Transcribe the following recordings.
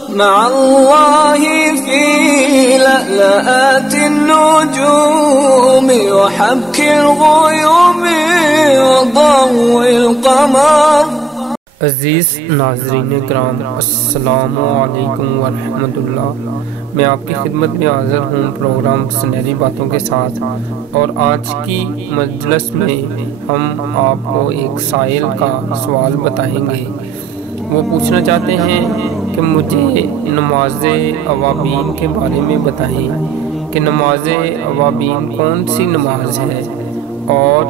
مع الله في لألآت النجوم وحبك الغيوم وضوء القمر۔ عزیز ناظرین کرام، السلام علیکم ورحمۃ اللہ۔ میں آپ کی خدمت میں حاضر ہوں پروگرام سنہری باتوں کے ساتھ، اور آج کی مجلس میں ہم آپ کو ایک سائل کا سوال بتائیں گے۔ وہ پوچھنا چاہتے ہیں کہ مجھے نماز اوابین کے بارے میں بتائیں کہ نماز اوابین کون سی نماز ہے اور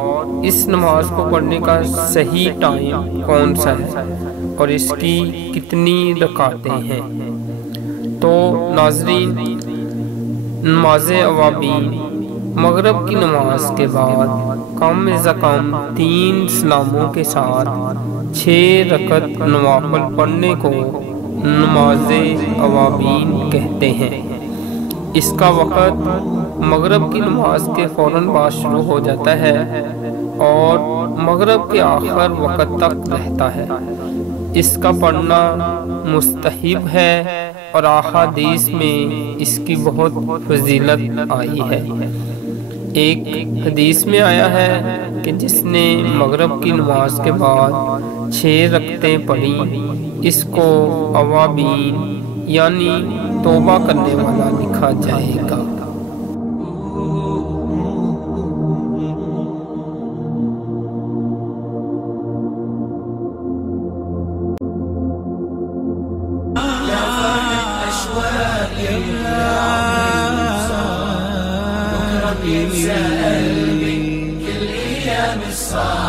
اس نماز کو پڑھنے کا صحیح ٹائم کون سا ہے اور اس کی کتنی رکعتیں ہیں۔ تو ناظرین، نماز اوابین مغرب کی نماز کے بعد کم از کم 3 سلاموں کے ساتھ 6 رکعت نوافل پڑھنے کو نماز اوابین کہتے ہیں۔ اس کا وقت مغرب کی نماز کے فوراً بعد شروع ہو جاتا ہے اور مغرب کے آخر وقت تک رہتا ہے۔ اس کا پڑھنا مستحب ہے اور احادیث میں اس کی بہت فضیلت آئی ہے۔ ایک حدیث میں آیا ہے کہ جس نے مغرب کی نماز کے بعد 6 رکعتیں پڑھیں اس کو اوابین یعنی توبہ کرنے والا لکھا جائے گا۔ بكرة بيتساءل من كل أيام الصلاة